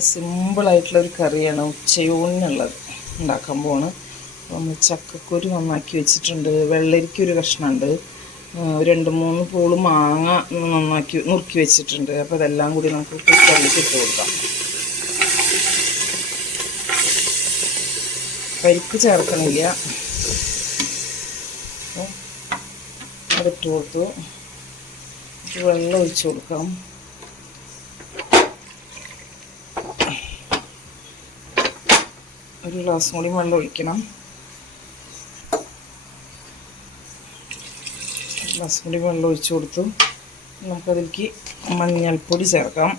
ഇന്ന് സിമ്പിളായിട്ടുള്ള ഒരു കറിയാണ് ഉച്ചയൂണിനുള്ളത് ഉണ്ടാക്കാൻ പോണ് നമ്മൾ ചക്കക്കുരു നന്നാക്കി വെച്ചിട്ടുണ്ട്. വെള്ളരിക്ക ഒരു കഷ്ണമുണ്ട് രണ്ട് മൂന്ന് പൂൾ മാങ്ങ നന്നാക്കി നുറുക്കി വെച്ചിട്ടുണ്ട്. അപ്പോൾ ഇതെല്ലാം കൂടി നമുക്ക് കുക്കറിലേക്ക് ഇട്ട് കൊടുക്കാം. പരിപ്പ് ചേർക്കണില്ല. അതിട്ട് കൊടുത്തു. വെള്ളം ഒഴിച്ചു കൊടുക്കാം. ഒരു ഗ്ലാസ് കൂടി വെള്ളം ഒഴിക്കണം. ഗ്ലാസ് കൂടി വെള്ളം ഒഴിച്ചു കൊടുത്തു. നമുക്കതിലേക്ക് മഞ്ഞൾപ്പൊടി ചേർക്കാം.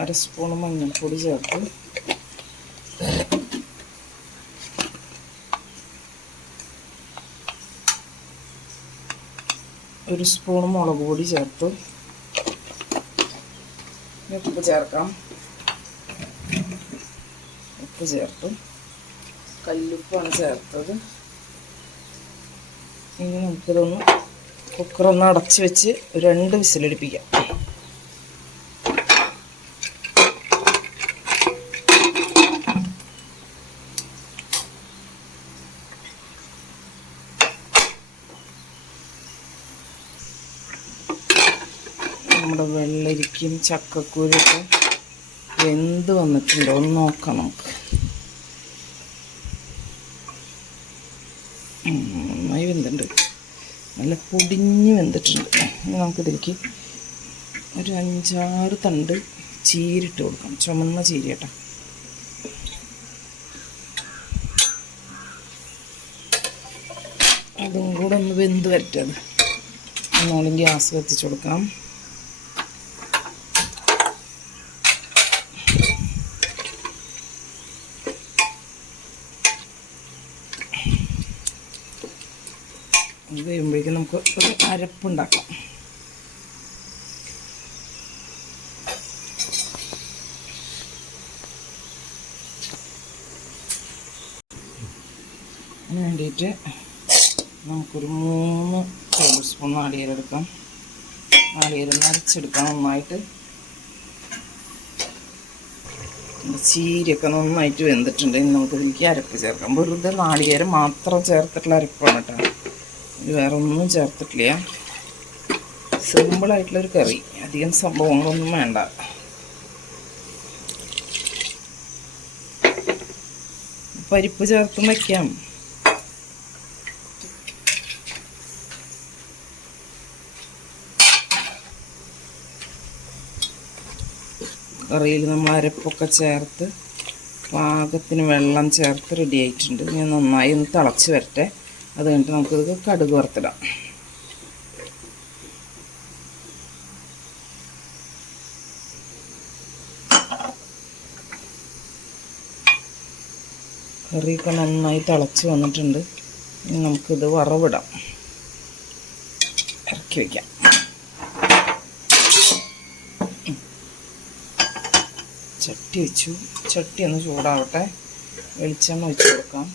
അര സ്പൂൺ മഞ്ഞൾപ്പൊടി ചേർത്ത്. ഒരു സ്പൂൺ മുളക് പൊടി ചേർത്ത്. ഉപ്പ് ചേർക്കാം. ഉപ്പ് ചേർത്തു കല്ലുപ്പാണ് ചേർത്തത്. ഇനി നമുക്കിതൊന്ന് കുക്കറൊന്ന് അടച്ച് വെച്ച് രണ്ട് വിസിലടിപ്പിക്കാം. നമ്മുടെ വെള്ളരിക്കും ചക്കക്കുരൊക്കെ വെന്ത് വന്നിട്ടുണ്ടോ? ഒന്ന് നോക്കാം നമുക്ക്. നന്നായി വെന്തിട്ടുണ്ട്. നല്ല പൊടിഞ്ഞ് വെന്തിട്ടുണ്ട്. ഇനി നമുക്കിതിലേക്ക് ഒരു അഞ്ചാറ് തണ്ട് ചീരിട്ട് കൊടുക്കാം. ചുമന്ന ചീര കേട്ടോ. അതും കൂടെ ഒന്ന് വെന്ത് വരട്ടത് ഒന്നുകൂടി ഗ്യാസ് കത്തിച്ചു കൊടുക്കാം ഇത് കഴിയുമ്പോഴേക്കും നമുക്ക് ഒരു അരപ്പുണ്ടാക്കാം. അതിന് വേണ്ടിയിട്ട് നമുക്കൊരു മൂന്ന് ടേബിൾ സ്പൂൺ നാളികേരെടുക്കാം നാളികേരം നരച്ചെടുക്കാം നന്നായിട്ട്. ചീരയൊക്കെ നന്നായിട്ട് വെന്തിട്ടുണ്ട്. ഇനി നമുക്ക് ഇതിലേക്ക് അരപ്പ് ചേർക്കാം. വെറുതെ നാളികേരം മാത്രം ചേർത്തിട്ടുള്ള അരപ്പാണ് കേട്ടോ. വേറെ ഒന്നും ചേർത്തിട്ടില്ല. സിമ്പിളായിട്ടുള്ളൊരു കറി. അധികം സംഭവങ്ങളൊന്നും വേണ്ട. പരിപ്പ് ചേർത്തും വയ്ക്കാം കറിയിൽ നമ്മൾ അരപ്പൊക്കെ ചേർത്ത് പാകത്തിന് വെള്ളം ചേർത്ത് റെഡി ആയിട്ടുണ്ട്. ഞാൻ നന്നായി ഒന്ന് തിളച്ച് വരട്ടെ. അത് കഴിഞ്ഞിട്ട് നമുക്കിത് കടുക് വറുത്തിടാം. കറിയൊക്കെ നന്നായി തിളച്ച് വന്നിട്ടുണ്ട്. ഇനി നമുക്കിത് വറവിടാം. ഇറക്കി വയ്ക്കാം ചട്ടി വെച്ചു. ചട്ടി ഒന്ന് ചൂടാവട്ടെ. വെളിച്ചെണ്ണ ഒഴിച്ച് കൊടുക്കാം.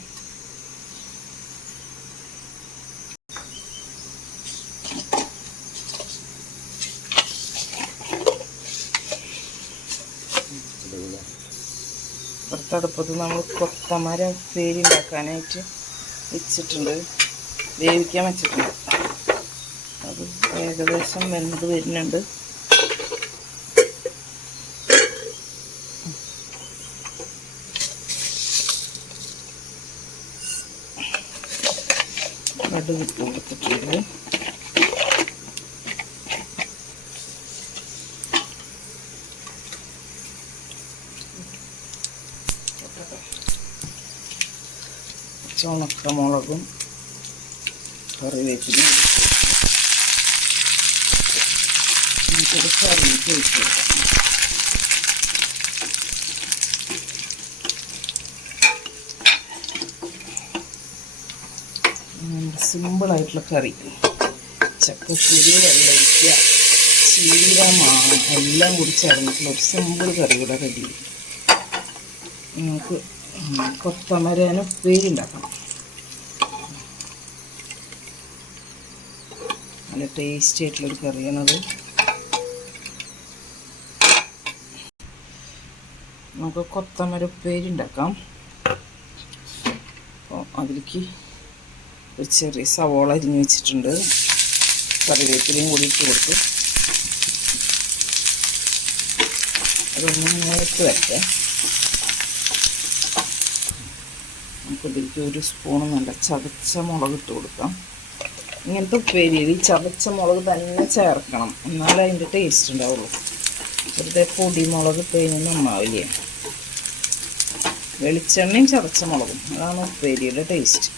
പുറത്തടുപ്പത്ത് നമ്മൾ കൊത്തമര പേരി ഉണ്ടാക്കാനായിട്ട് വെച്ചിട്ടുണ്ട്. വേവിക്കാൻ വെച്ചിട്ടുണ്ട്. അത് ഏകദേശം വരുന്നത് വരുന്നുണ്ട്. കടുക് കൊടുത്തിട്ടുണ്ട്. ചുണക്കമുളകും മുളകും നമുക്കൊരു കറിയിട്ട് വെച്ച് കൊടുക്കാം. സിമ്പിളായിട്ടുള്ള കറി. ചക്കക്കുരു വെള്ളരിക്ക ചീര എല്ലാം കൂടി ചേർന്നിട്ടുള്ള ഒരു സിമ്പിൾ കറി ഇവിടെ റെഡി. നമുക്ക് കൊത്തമരേന ഉപ്പേരി ഉണ്ടാക്കണം നല്ല ടേസ്റ്റി ആയിട്ടുള്ളൊരു കറിയാണത്. നമുക്ക് കൊത്തമര ഉപ്പേരി ഉണ്ടാക്കാം അപ്പോൾ അതിലേക്ക് ഒരു ചെറിയ സവോള അരിഞ്ഞ് വെച്ചിട്ടുണ്ട്. കറിവേപ്പിലയും കൂടി ഇട്ട് കൊടുത്ത്. അതൊന്ന് മൂത്ത് വരട്ടെ. നമുക്കിതിലേക്ക് ഒരു സ്പൂൺ നല്ല ചതച്ച മുളക് ഇട്ട് കൊടുക്കാം. ഇങ്ങനത്തെ ഉപ്പേരിയിൽ ചതച്ച മുളക് തന്നെ ചേർക്കണം. എന്നാലേ അതിന്റെ ടേസ്റ്റ് ഉണ്ടാവുള്ളൂ. വെറുതെ പൊടിമുളക് ഇട്ട് കഴിഞ്ഞാൽ നന്നാവില്ലേ? വെളിച്ചെണ്ണയും ചതച്ച മുളകും. അതാണ് ഉപ്പേരിയുടെ ടേസ്റ്റ്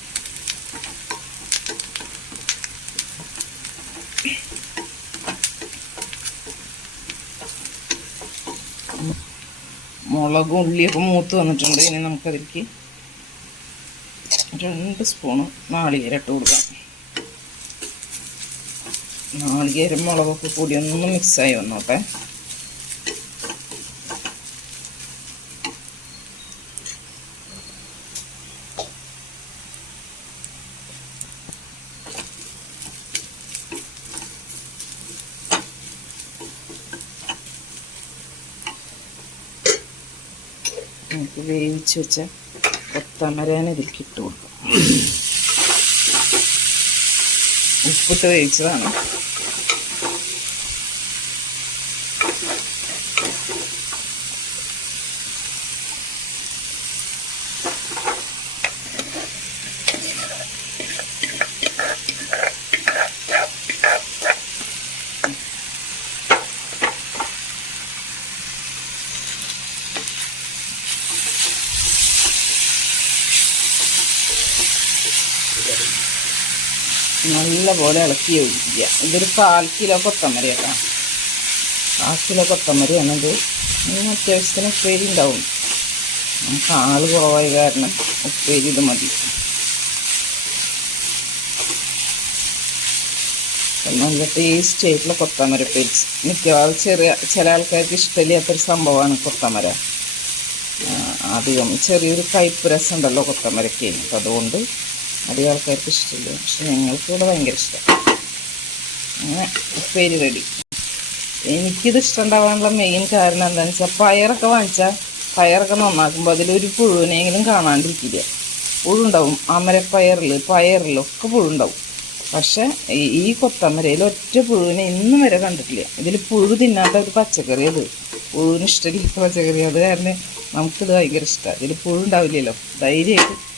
മുളകും ഉള്ളിയൊക്കെ മൂത്ത് വന്നിട്ടുണ്ട്. ഇനി നമുക്കതിലേക്ക് രണ്ട് സ്പൂണ് നാളികേരം ഇട്ട് കൊടുക്കാം. നാളികേരം മുളകൊക്കെ കൂടി ഒന്ന് മിക്സായി വന്നോട്ടെ. നമുക്ക് വേവിച്ച് വെച്ച കൊത്തമരാൻ കൊടുക്കാം. ఉప్పుతో ఇచ్చాను നല്ല പോലെ ഇളക്കി ഒഴിക്കുക. ഇതൊരു കാൽ കിലോ കൊത്തമരി കേട്ടോ. കാൽ കിലോ കൊത്തമരയാണിത് ഇന്ന് അത്യാവശ്യത്തിന് ഉപ്പേരി ഉണ്ടാവും. നമുക്ക് ആൾ കുറവായ കാരണം ഉപ്പേരി ഇത് മതി. നല്ല ടേസ്റ്റ് ആയിട്ടുള്ള കൊത്തമര പേരിച്ച് മിക്കവാറും ചെറിയ ചില ആൾക്കാർക്ക് ഇഷ്ടമില്ലാത്തൊരു സംഭവമാണ് കൊത്തമര. അധികം ചെറിയൊരു കയ്പ്പ് രസം ഉണ്ടല്ലോ കൊത്തമരയ്ക്ക് അതുകൊണ്ട് അധികം ആൾക്കാർക്ക് ഇഷ്ടമില്ല? പക്ഷെ ഞങ്ങൾക്ക് ഇവിടെ ഭയങ്കര ഇഷ്ടം. അങ്ങനെ ഉപ്പേരി റെഡി. എനിക്കിത് ഇഷ്ടം ഉണ്ടാവാനുള്ള മെയിൻ കാരണം എന്താണെന്ന് വെച്ചാൽ പയറൊക്കെ വാങ്ങിച്ചാൽ പയറൊക്കെ നന്നാക്കുമ്പോൾ അതിലൊരു പുഴുവിനെങ്കിലും കാണാണ്ടിരിക്കില്ല. പുഴുണ്ടാവും. അമരപ്പയറിൽ പയറിൽ ഒക്കെ പുഴുണ്ടാവും. പക്ഷെ ഈ- കൊത്തമരയിൽ ഒറ്റ പുഴുവിനെ ഇന്നും വരെ കണ്ടിട്ടില്ല. ഇതിൽ പുഴു തിന്നാത്ത ഒരു പച്ചക്കറി അത്. പുഴുവിന് ഇഷ്ടമില്ലാത്ത പച്ചക്കറി. അത് കാരണം നമുക്കിത് ഭയങ്കര ഇഷ്ടമാണ് ഇതിൽ പുഴു ഉണ്ടാവില്ലല്ലോ ധൈര്യമായിട്ട്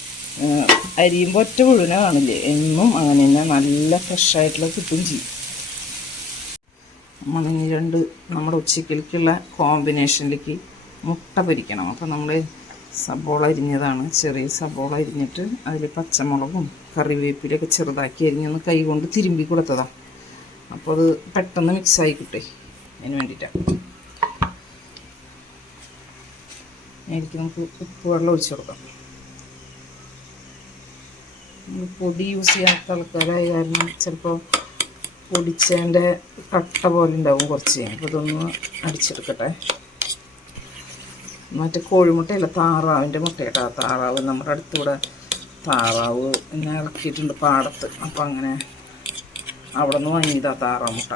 അരിയുമ്പോൾ ഒറ്റ കാണില്ലേ എന്നും അങ്ങനെ തന്നെ നല്ല ഫ്രഷായിട്ടുള്ള കിട്ടും ചെയ്യും. നമ്മളിനി രണ്ട് നമ്മുടെ ഉച്ചക്കിലേക്കുള്ള കോമ്പിനേഷനിലേക്ക് മുട്ട പൊരിക്കണം. അപ്പോൾ നമ്മൾ സബോള അരിഞ്ഞതാണ്. ചെറിയ സബോള അരിഞ്ഞിട്ട് അതിൽ പച്ചമുളകും കറിവേപ്പിലൊക്കെ ചെറുതാക്കി അരിഞ്ഞൊന്ന് കൈകൊണ്ട് തിരുമ്പി കൊടുത്തതാണ് അപ്പോൾ അത് പെട്ടെന്ന് മിക്സായി കിട്ടേ. അതിന് വേണ്ടിയിട്ടാണ് എനിക്ക് നമുക്ക് ഉപ്പ് വെള്ളം ഒഴിച്ചു കൊടുക്കാം. പൊടി യൂസ് ചെയ്യാത്ത ആൾക്കാരായ കാരണം ചിലപ്പോൾ പൊടിച്ചതിന്റെ കട്ട പോലെ ഉണ്ടാവും കുറച്ച്. അപ്പോൾ ഇതൊന്ന് അടിച്ചെടുക്കട്ടെ. മറ്റേ കോഴിമുട്ടയല്ല? താറാവിന്റെ മുട്ടയിട്ടാ. താറാവ് നമ്മുടെ അടുത്തൂടെ താറാവ് എന്നെ ഇറക്കിയിട്ടുണ്ട് പാടത്ത്. അപ്പം അങ്ങനെ അവിടെ നിന്ന് വാങ്ങിയതാ താറാവ് മുട്ട.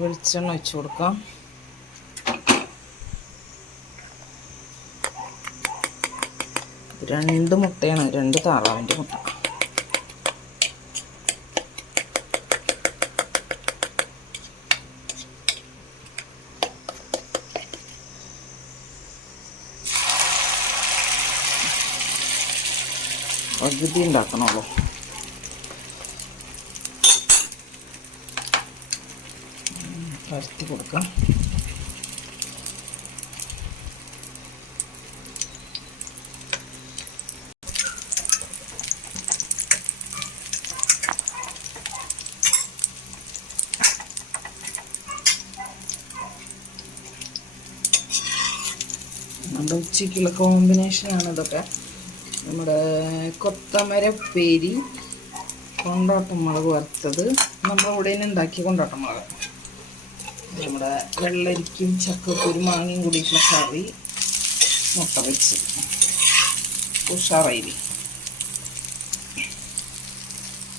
വെളിച്ചെണ്ണ ഒഴിച്ചു കൊടുക്കാം. രണ്ട് മുട്ടയാണ് രണ്ട് താറാവിന്റെ മുട്ട. പകുതി ഉണ്ടാക്കണമല്ലോ പരത്തി കൊടുക്കാം നമ്മുടെ ഉച്ചയ്ക്കുള്ള കോമ്പിനേഷനാണ് ഇതൊക്കെ. നമ്മുടെ കൊത്തമര പേരി കൊണ്ടാട്ടമുളക് വറുത്തത് നമ്മളിവിടെ നിന്ന് ഉണ്ടാക്കിയ കൊണ്ടാട്ടമുളക് നമ്മുടെ വെള്ളരിക്കും ചക്കക്കുരു മാങ്ങയും കൂടിയിട്ടുള്ള കറി മുട്ട വെച്ച് ഉഷാറായി.